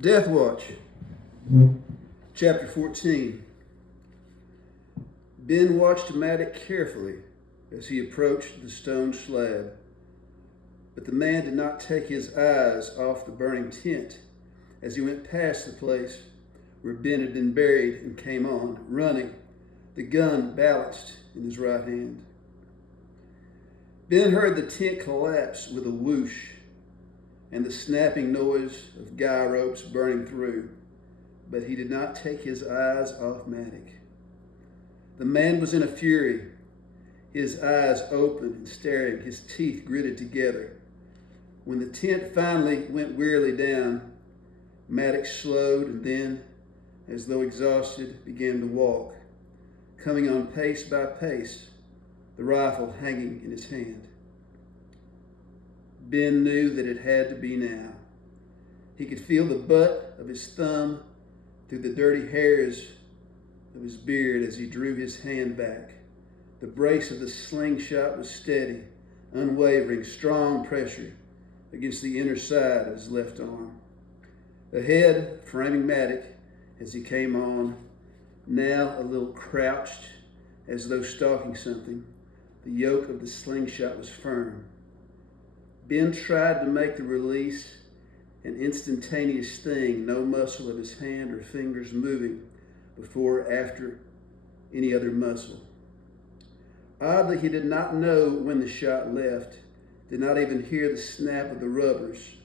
Deathwatch Chapter 14. Ben watched Maddox carefully as he approached the stone slab, but the man did not take his eyes off the burning tent as he went past the place where Ben had been buried and came on, running, the gun balanced in his right hand. Ben heard the tent collapse with a whoosh and the snapping noise of guy ropes burning through, but he did not take his eyes off Maddox. The man was in a fury, his eyes open and staring, his teeth gritted together. When the tent finally went wearily down, Maddox slowed and then, as though exhausted, began to walk, coming on pace by pace, the rifle hanging in his hand. Ben knew that it had to be now. He could feel the butt of his thumb through the dirty hairs of his beard as he drew his hand back. The brace of the slingshot was steady, unwavering, strong pressure against the inner side of his left arm. The head framing Maddox as he came on, now a little crouched as though stalking something. The yoke of the slingshot was firm. Ben tried to make the release an instantaneous thing, no muscle of his hand or fingers moving before or after any other muscle. Oddly, he did not know when the shot left, did not even hear the snap of the rubbers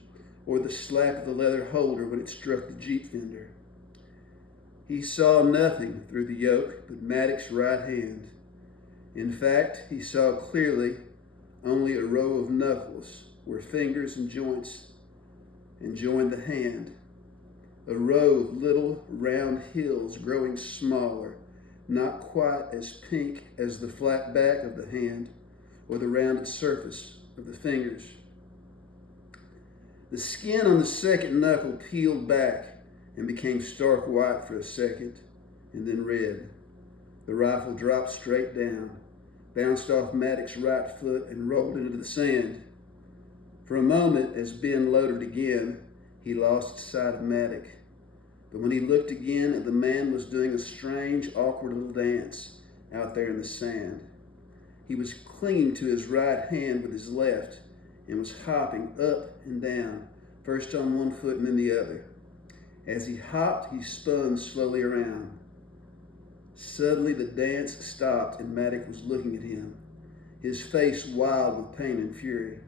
or the slap of the leather holder when it struck the Jeep fender. He saw nothing through the yoke but Maddox's right hand. In fact, he saw clearly only a row of knuckles where fingers and joints and joined the hand, a row of little round hills growing smaller, not quite as pink as the flat back of the hand or the rounded surface of the fingers. The skin on the second knuckle peeled back and became stark white for a second, and then red. The rifle dropped straight down, bounced off Maddox's right foot, and rolled into the sand. For a moment, as Ben loaded again, he lost sight of Maddox. But when he looked again, the man was doing a strange, awkward little dance out there in the sand. He was clinging to his right hand with his left and was hopping up and down, first on one foot and then the other. As he hopped, he spun slowly around. Suddenly, the dance stopped and Maddox was looking at him, his face wild with pain and fury.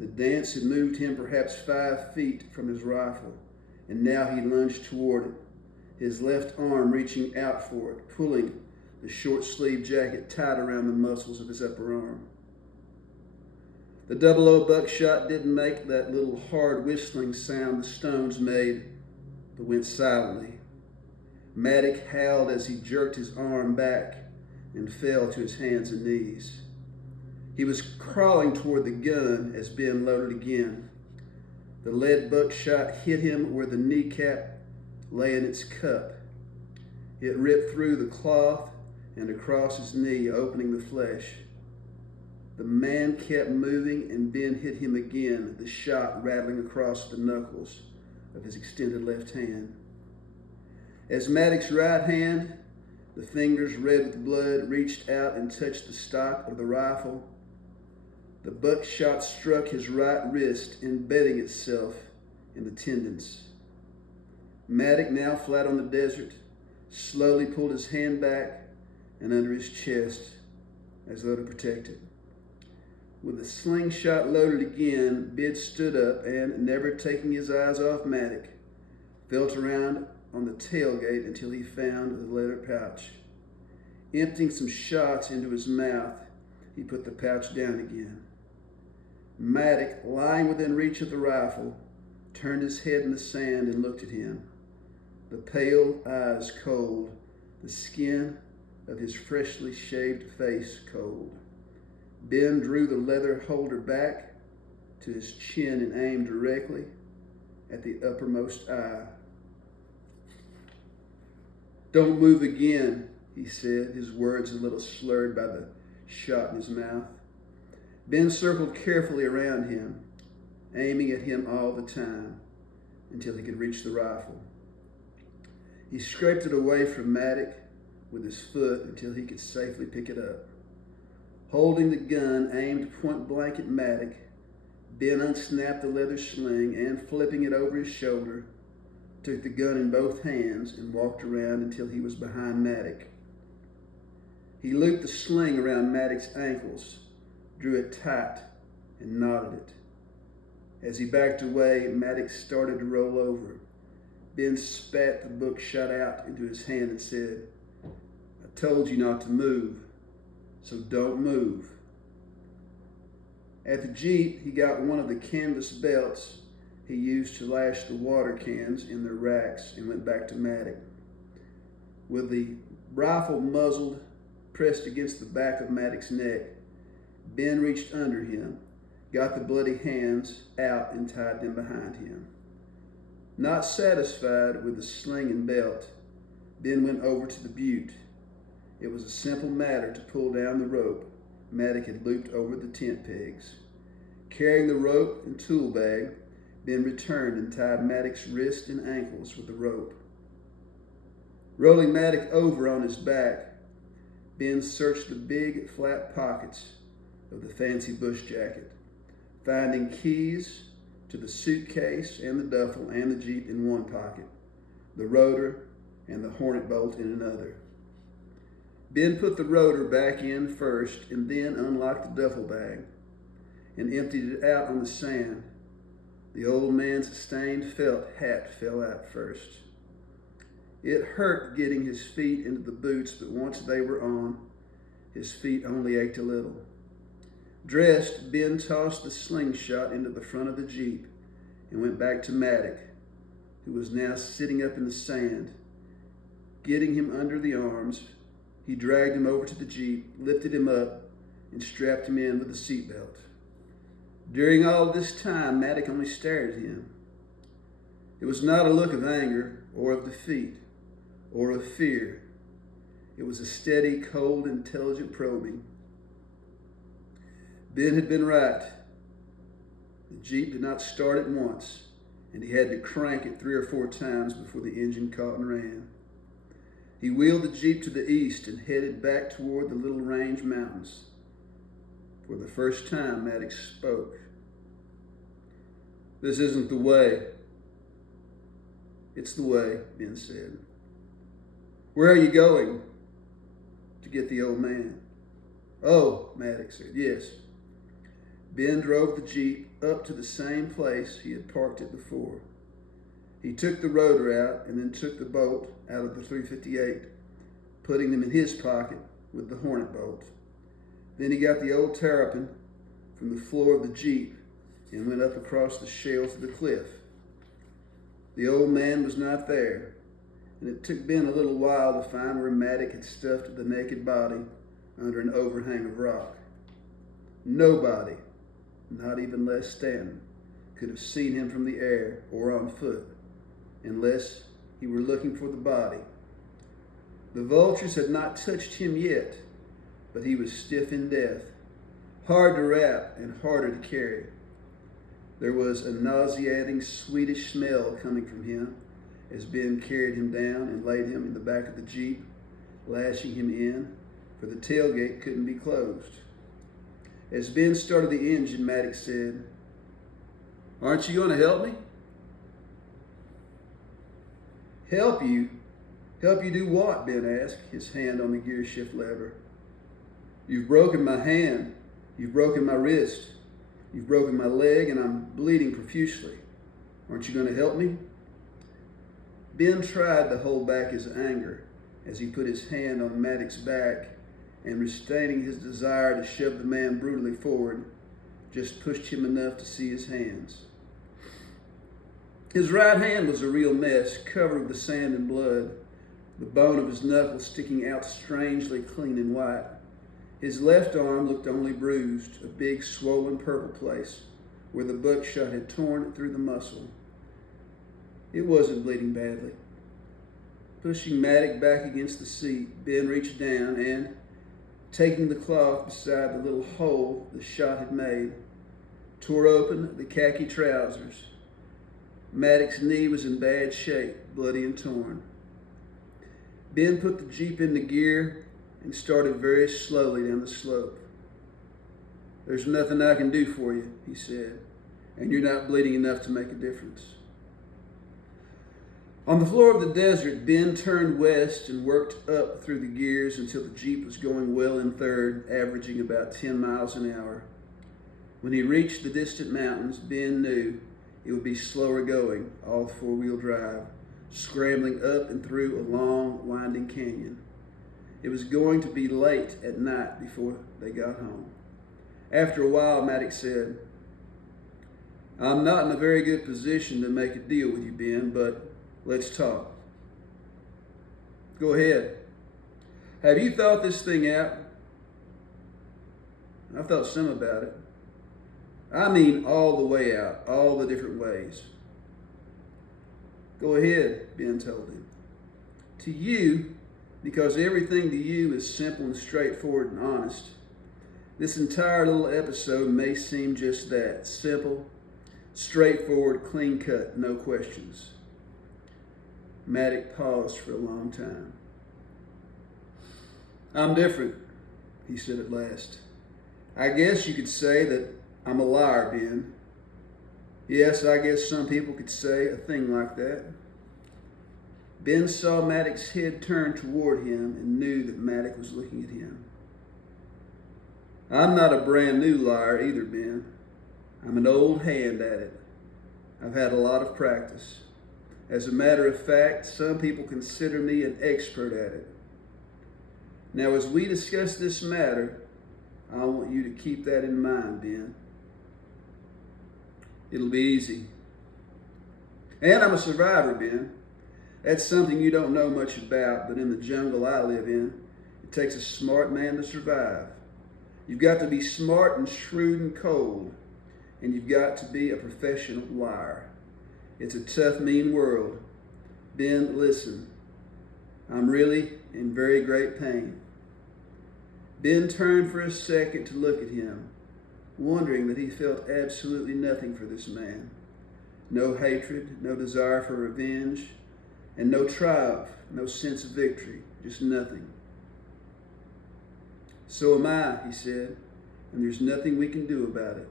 The dance had moved him perhaps 5 feet from his rifle, and now he lunged toward it, his left arm reaching out for it, pulling the short-sleeved jacket tight around the muscles of his upper arm. The 00 buckshot didn't make that little hard whistling sound the stones made, but went silently. Maddox howled as he jerked his arm back and fell to his hands and knees. He was crawling toward the gun as Ben loaded again. The lead buckshot hit him where the kneecap lay in its cup. It ripped through the cloth and across his knee, opening the flesh. The man kept moving and Ben hit him again, the shot rattling across the knuckles of his extended left hand. As Maddox's right hand, the fingers red with blood, reached out and touched the stock of the rifle, the buckshot struck his right wrist, embedding itself in the tendons. Maddox, now flat on the desert, slowly pulled his hand back and under his chest as though to protect it. With the slingshot loaded again, Ben stood up and, never taking his eyes off Maddox, felt around on the tailgate until he found the leather pouch. Emptying some shots into his mouth, he put the pouch down again. Maddox, lying within reach of the rifle, turned his head in the sand and looked at him, the pale eyes cold, the skin of his freshly shaved face cold. Ben drew the leather holder back to his chin and aimed directly at the uppermost eye. "Don't move again," he said, his words a little slurred by the shot in his mouth. Ben circled carefully around him, aiming at him all the time. until he could reach the rifle. He scraped it away from Maddox with his foot until he could safely pick it up. Holding the gun aimed point blank at Maddox, Ben unsnapped the leather sling and, flipping it over his shoulder, took the gun in both hands and walked around until he was behind Maddox. He looped the sling around Maddox's ankles, drew it tight, and knotted it. As he backed away, Maddox started to roll over. Ben spat the book shot out into his hand and said, "I told you not to move, so don't move." At the Jeep, he got one of the canvas belts he used to lash the water cans in their racks and went back to Maddox. With the rifle muzzled pressed against the back of Maddox's neck, Ben reached under him, got the bloody hands out and tied them behind him. Not satisfied with the sling and belt, Ben went over to the butte. It was a simple matter to pull down the rope Maddox had looped over the tent pegs. Carrying the rope and tool bag, Ben returned and tied Maddox's wrists and ankles with the rope. Rolling Maddox over on his back, Ben searched the big flat pockets of the fancy bush jacket, finding keys to the suitcase and the duffel and the Jeep in one pocket, the rotor and the hornet bolt in another. Ben put the rotor back in first and then unlocked the duffel bag and emptied it out on the sand. The old man's stained felt hat fell out first. It hurt getting his feet into the boots, but once they were on, his feet only ached a little. Dressed, Ben tossed the slingshot into the front of the Jeep and went back to Maddox, who was now sitting up in the sand. Getting him under the arms, he dragged him over to the Jeep, lifted him up, and strapped him in with a seatbelt. During all this time, Maddox only stared at him. It was not a look of anger or of defeat or of fear. It was a steady, cold, intelligent probing. Ben had been right. The Jeep did not start at once, and he had to crank it 3 or 4 times before the engine caught and ran. He wheeled the Jeep to the east and headed back toward the Little Range Mountains. For the first time, Maddox spoke. "This isn't the way." "It's the way," Ben said. "Where are you going?" "To get the old man." "Oh," Maddox said, "yes." Ben drove the Jeep up to the same place he had parked it before. He took the rotor out and then took the bolt out of the .358, putting them in his pocket with the hornet bolt. Then he got the old terrapin from the floor of the Jeep and went up across the shale to the cliff. The old man was not there, and it took Ben a little while to find where Maddox had stuffed the naked body under an overhang of rock. Nobody, not even Les Stanton, could have seen him from the air or on foot, unless he were looking for the body. The vultures had not touched him yet, but he was stiff in death, hard to wrap and harder to carry. There was a nauseating, sweetish smell coming from him as Ben carried him down and laid him in the back of the Jeep, lashing him in, for the tailgate couldn't be closed. As Ben started the engine, Maddox said, "Aren't you going to help me?" "Help you? Help you do what?" Ben asked, his hand on the gear shift lever. "You've broken my hand. You've broken my wrist. You've broken my leg, and I'm bleeding profusely. Aren't you going to help me?" Ben tried to hold back his anger as he put his hand on Maddox's back and, restraining his desire to shove the man brutally forward, just pushed him enough to see his hands. His right hand was a real mess, covered with sand and blood, the bone of his knuckle sticking out strangely clean and white. His left arm looked only bruised, a big swollen purple place where the buckshot had torn it through the muscle. It wasn't bleeding badly. Pushing Maddox back against the seat, Ben reached down and, taking the cloth beside the little hole the shot had made, tore open the khaki trousers. Maddox's knee was in bad shape, bloody and torn. Ben put the Jeep into gear and started very slowly down the slope. "There's nothing I can do for you," he said, "and you're not bleeding enough to make a difference." On the floor of the desert, Ben turned west and worked up through the gears until the Jeep was going well in third, averaging about 10 miles an hour. When he reached the distant mountains, Ben knew it would be slower going, all four-wheel drive, scrambling up and through a long, winding canyon. It was going to be late at night before they got home. After a while, Maddox said, "I'm not in a very good position to make a deal with you, Ben, but let's talk." "Go ahead. Have you thought this thing out?" "I've thought some about it. I mean all the way out, all the different ways." "Go ahead," Ben told him. "To you, because everything to you is simple and straightforward and honest, this entire little episode may seem just that, simple, straightforward, clean cut, no questions." Maddox paused for a long time. "I'm different," he said at last. "I guess you could say that I'm a liar, Ben. Yes, I guess some people could say a thing like that." Ben saw Maddox's head turn toward him and knew that Maddox was looking at him. "I'm not a brand new liar either, Ben. I'm an old hand at it. I've had a lot of practice. As a matter of fact, some people consider me an expert at it. Now, as we discuss this matter, I want you to keep that in mind, Ben. It'll be easy. And I'm a survivor, Ben. That's something you don't know much about, but in the jungle I live in, it takes a smart man to survive. You've got to be smart and shrewd and cold, and you've got to be a professional liar. It's a tough, mean world. Ben, listen, I'm really in very great pain." Ben turned for a second to look at him, wondering that he felt absolutely nothing for this man. No hatred, no desire for revenge, and no triumph, no sense of victory, just nothing. "So am I," he said, "and there's nothing we can do about it."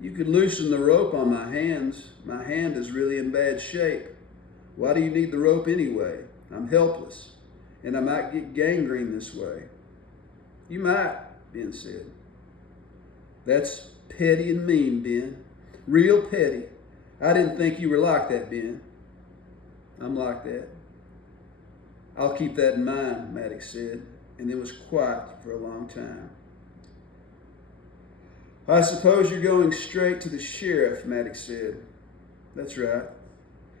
"You could loosen the rope on my hands. My hand is really in bad shape. Why do you need the rope anyway? I'm helpless, and I might get gangrene this way." "You might," Ben said. "That's petty and mean, Ben. Real petty. I didn't think you were like that, Ben." "I'm like that." "I'll keep that in mind," Maddox said, and it was quiet for a long time. "I suppose you're going straight to the sheriff," Maddox said. "That's right.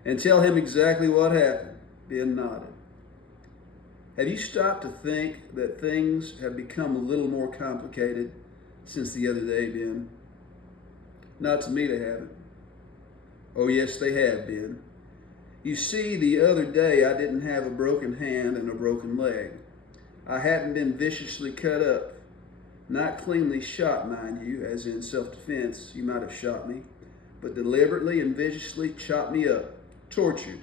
And tell him exactly what happened." Ben nodded. "Have you stopped to think that things have become a little more complicated since the other day, Ben?" "Not to me, they haven't." "Oh, yes, they have, Ben. You see, the other day I didn't have a broken hand and a broken leg. I hadn't been viciously cut up. Not cleanly shot, mind you, as in self-defense, you might have shot me, but deliberately and viciously chopped me up, tortured,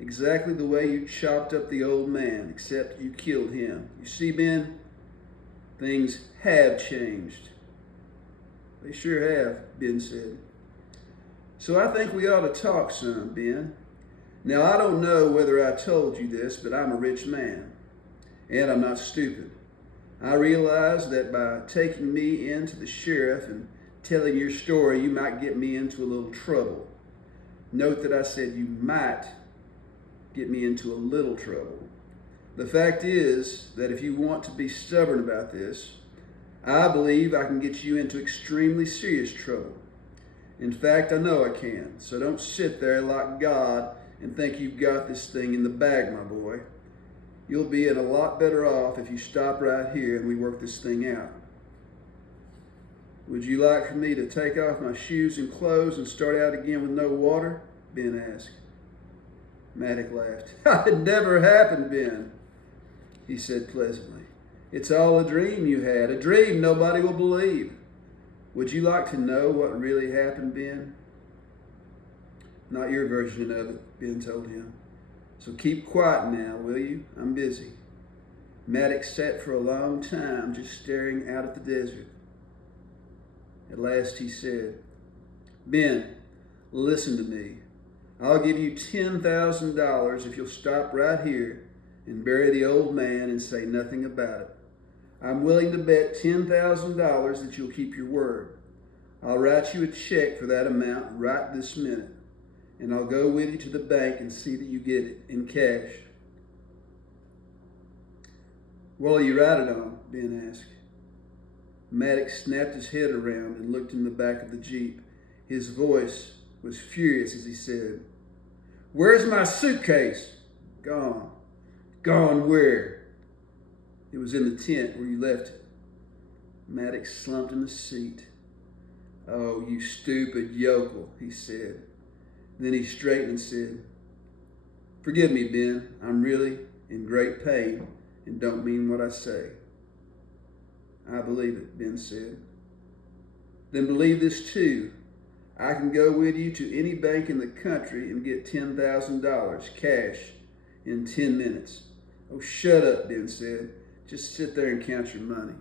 exactly the way you chopped up the old man, except you killed him. You see, Ben, things have changed." "They sure have," Ben said. "So I think we ought to talk some, Ben. Now, I don't know whether I told you this, but I'm a rich man, and I'm not stupid. I realize that by taking me in to the sheriff and telling your story, you might get me into a little trouble. Note that I said you might get me into a little trouble. The fact is that if you want to be stubborn about this, I believe I can get you into extremely serious trouble. In fact, I know I can, so don't sit there like God and think you've got this thing in the bag, my boy. You'll be in a lot better off if you stop right here and we work this thing out." "Would you like for me to take off my shoes and clothes and start out again with no water?" Ben asked. Maddox laughed. "It never happened, Ben," he said pleasantly. "It's all a dream you had, a dream nobody will believe. Would you like to know what really happened, Ben?" Not your version of it, Ben told him. So keep quiet now, will you? I'm busy. Maddox sat for a long time just staring out at the desert. At last he said, Ben, listen to me. I'll give you $10,000 if you'll stop right here and bury the old man and say nothing about it. I'm willing to bet $10,000 that you'll keep your word. I'll write you a check for that amount right this minute, and I'll go with you to the bank and see that you get it in cash. What'll you write it on? Ben asked. Maddox snapped his head around and looked in the back of the Jeep. His voice was furious as he said, "Where's my suitcase?" "Gone." "Gone where?" "It was in the tent where you left it." Maddox slumped in the seat. "Oh, you stupid yokel," he said. Then he straightened and said, "Forgive me, Ben. I'm really in great pain and don't mean what I say." "I believe it," Ben said. "Then believe this too. I can go with you to any bank in the country and get $10,000 cash in 10 minutes. "Oh, shut up," Ben said. "Just sit there and count your money."